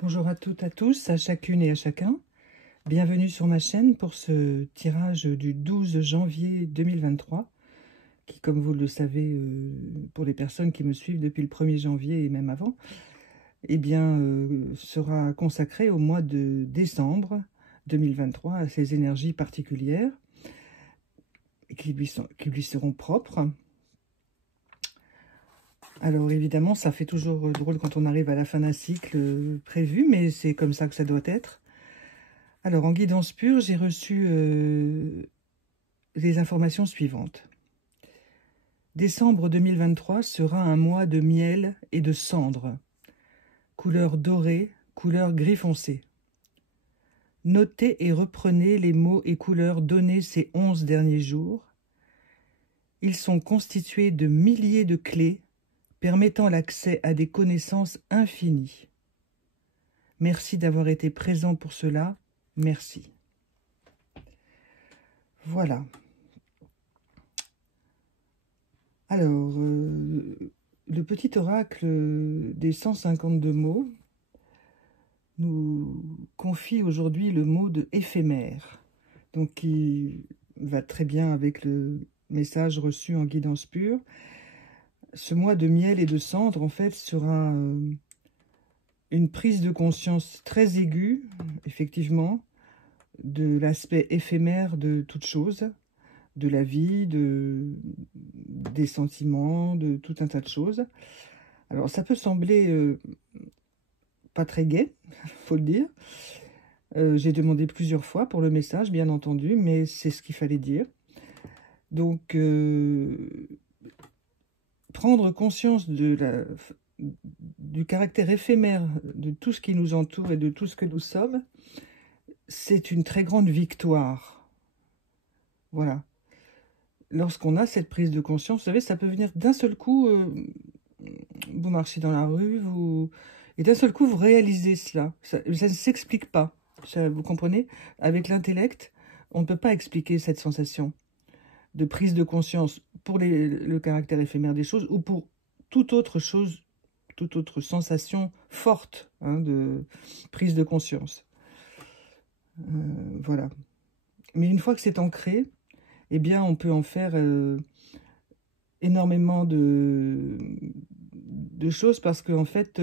Bonjour à toutes, à tous, à chacune et à chacun. Bienvenue sur ma chaîne pour ce tirage du 12 janvier 2023, qui, comme vous le savez, pour les personnes qui me suivent depuis le 1er janvier et même avant, eh bien, sera consacré au mois de décembre 2023 à ces énergies particulières qui lui seront propres. Alors évidemment, ça fait toujours drôle quand on arrive à la fin d'un cycle prévu, mais c'est comme ça que ça doit être. Alors, en guidance pure, j'ai reçu les informations suivantes. Décembre 2023 sera un mois de miel et de cendre, couleur dorée, couleur gris foncé. Notez et reprenez les mots et couleurs donnés ces 11 derniers jours. Ils sont constitués de milliers de clés permettant l'accès à des connaissances infinies. Merci d'avoir été présent pour cela. Merci. Voilà. Alors, le petit oracle des 152 mots nous confie aujourd'hui le mot de éphémère, donc qui va très bien avec le message reçu en guidance pure. Ce mois de miel et de cendre, en fait, sera une prise de conscience très aiguë, effectivement, de l'aspect éphémère de toute chose, de la vie, des sentiments, de tout un tas de choses. Alors, ça peut sembler pas très gai, faut le dire. J'ai demandé plusieurs fois pour le message, bien entendu, mais c'est ce qu'il fallait dire. Donc, prendre conscience du caractère éphémère de tout ce qui nous entoure et de tout ce que nous sommes, c'est une très grande victoire. Voilà. Lorsqu'on a cette prise de conscience, vous savez, ça peut venir d'un seul coup, vous marchez dans la rue, et d'un seul coup, vous réalisez cela. Ça ne s'explique pas. Vous comprenez? Avec l'intellect, on ne peut pas expliquer cette sensation de prise de conscience pour le caractère éphémère des choses ou pour toute autre chose, toute autre sensation forte de prise de conscience. Voilà. Mais une fois que c'est ancré, eh bien, on peut en faire énormément de choses parce qu'en fait,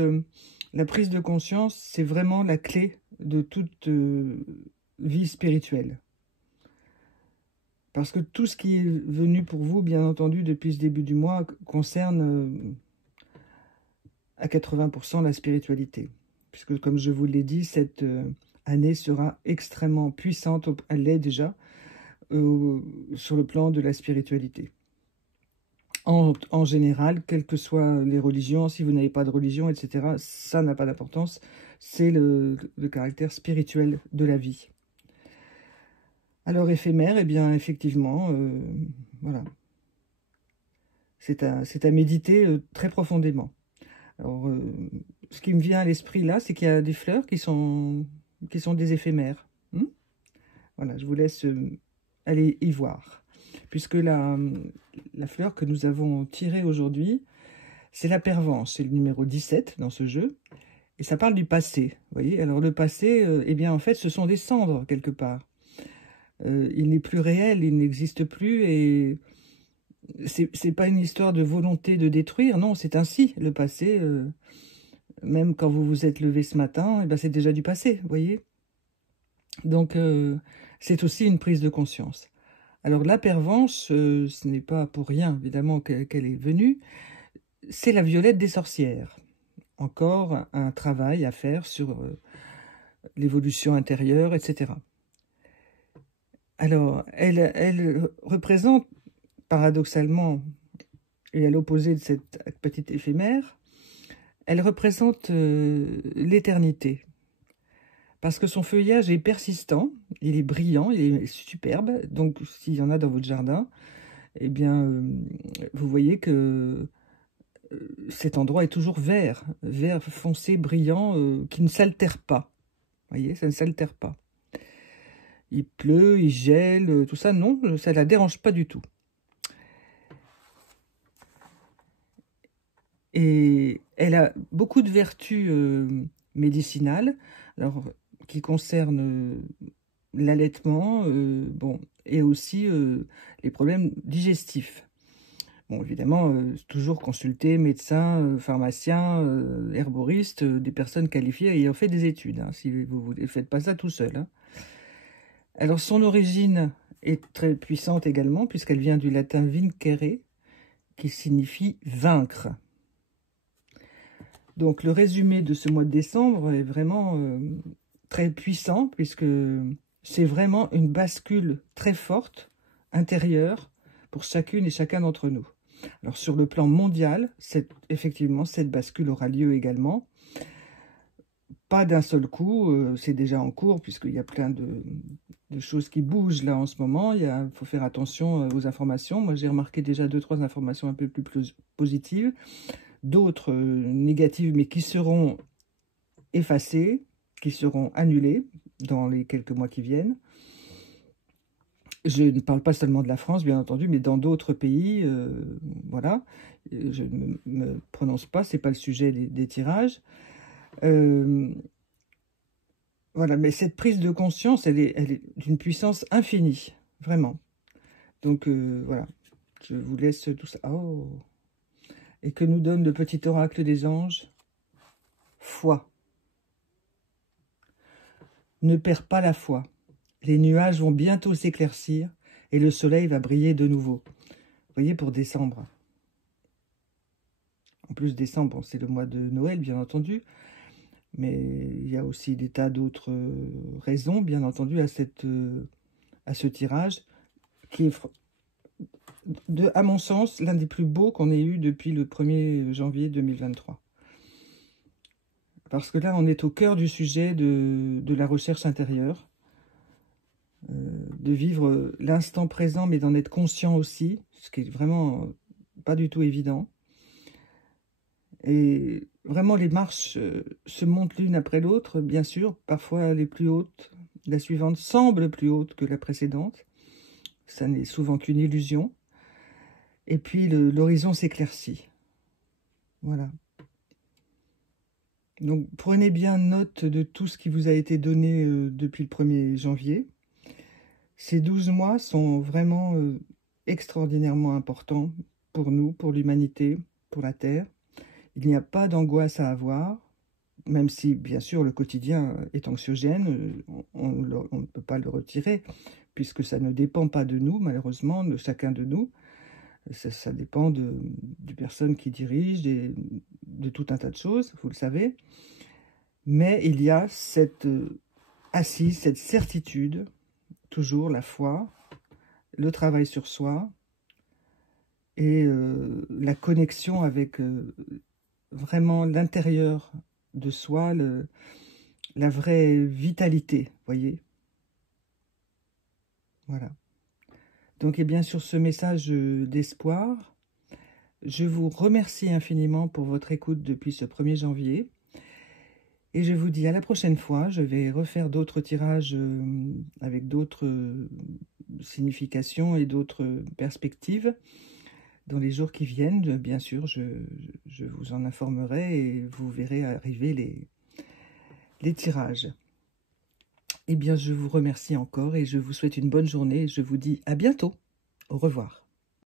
la prise de conscience, c'est vraiment la clé de toute vie spirituelle. Parce que tout ce qui est venu pour vous, bien entendu, depuis ce début du mois, concerne à 80% la spiritualité. Puisque, comme je vous l'ai dit, cette année sera extrêmement puissante, elle l'est déjà, sur le plan de la spiritualité. En général, quelles que soient les religions, si vous n'avez pas de religion, etc., ça n'a pas d'importance. C'est le caractère spirituel de la vie. Alors, éphémère, eh bien, effectivement, voilà. C'est à méditer très profondément. Alors, ce qui me vient à l'esprit là, c'est qu'il y a des fleurs qui sont des éphémères. Voilà, je vous laisse aller y voir. Puisque la fleur que nous avons tirée aujourd'hui, c'est la pervenche. C'est le numéro 17 dans ce jeu. Et ça parle du passé. Vous voyez, alors le passé, eh bien, en fait, ce sont des cendres, quelque part. Il n'est plus réel, il n'existe plus. Et c'est pas une histoire de volonté de détruire. Non, c'est ainsi, le passé. Même quand vous vous êtes levé ce matin, eh ben, c'est déjà du passé, vous voyez. Donc, c'est aussi une prise de conscience. Alors, la pervenche, ce n'est pas pour rien, évidemment, qu'elle est venue. C'est la violette des sorcières. Encore un travail à faire sur l'évolution intérieure, etc. Alors, elle représente, paradoxalement, et à l'opposé de cette petite éphémère, elle représente l'éternité. Parce que son feuillage est persistant, il est brillant, il est superbe. Donc, s'il y en a dans votre jardin, eh bien, vous voyez que cet endroit est toujours vert, vert foncé, brillant, qui ne s'altère pas. Vous voyez, ça ne s'altère pas. Il pleut, il gèle, tout ça, non, ça ne la dérange pas du tout. Et elle a beaucoup de vertus médicinales, alors, qui concernent l'allaitement, bon, et aussi les problèmes digestifs. Bon, évidemment, toujours consulter médecins, pharmaciens, herboristes, des personnes qualifiées ayant fait des études, hein, si vous ne faites pas ça tout seul. Hein. Alors, son origine est très puissante également, puisqu'elle vient du latin vincere, qui signifie vaincre. Donc, le résumé de ce mois de décembre est vraiment très puissant, puisque c'est vraiment une bascule très forte, intérieure, pour chacune et chacun d'entre nous. Alors, sur le plan mondial, effectivement, cette bascule aura lieu également. Pas d'un seul coup, c'est déjà en cours, puisqu'il y a plein de choses qui bougent là en ce moment. Il faut faire attention aux informations. Moi, j'ai remarqué déjà 2-3 informations un peu plus positives, d'autres négatives, mais qui seront effacées, qui seront annulées dans les quelques mois qui viennent. Je ne parle pas seulement de la France, bien entendu, mais dans d'autres pays, voilà. Je ne me prononce pas, ce n'est pas le sujet des tirages. Voilà, mais cette prise de conscience, elle est d'une puissance infinie, vraiment. Donc, voilà, je vous laisse tout ça. Oh. Et que nous donne le petit oracle des anges? Foi. Ne perds pas la foi. Les nuages vont bientôt s'éclaircir et le soleil va briller de nouveau. Vous voyez, pour décembre. En plus, décembre, c'est le mois de Noël, bien entendu. Mais il y a aussi des tas d'autres raisons, bien entendu, à ce tirage, qui est, à mon sens, l'un des plus beaux qu'on ait eu depuis le 1er janvier 2023. Parce que là, on est au cœur du sujet de la recherche intérieure. De vivre l'instant présent, mais d'en être conscient aussi, ce qui est vraiment pas du tout évident. Et vraiment, les marches se montent l'une après l'autre, bien sûr, parfois les plus hautes. La suivante semble plus haute que la précédente. Ça n'est souvent qu'une illusion. Et puis, l'horizon s'éclaircit. Voilà. Donc, prenez bien note de tout ce qui vous a été donné depuis le 1er janvier. Ces 12 mois sont vraiment extraordinairement importants pour nous, pour l'humanité, pour la Terre. Il n'y a pas d'angoisse à avoir, même si, bien sûr, le quotidien est anxiogène, on ne peut pas le retirer, puisque ça ne dépend pas de nous, malheureusement, de chacun de nous. Ça dépend des personnes qui dirigent, de tout un tas de choses, vous le savez. Mais il y a cette assise, cette certitude, toujours la foi, le travail sur soi et la connexion avec vraiment l'intérieur de soi, la vraie vitalité, voyez. Voilà. Donc, et bien sur ce message d'espoir, je vous remercie infiniment pour votre écoute depuis ce 1er janvier. Et je vous dis à la prochaine fois. Je vais refaire d'autres tirages avec d'autres significations et d'autres perspectives dans les jours qui viennent. Bien sûr, je vous en informerai et vous verrez arriver les tirages. Eh bien, je vous remercie encore et je vous souhaite une bonne journée. Je vous dis à bientôt. Au revoir.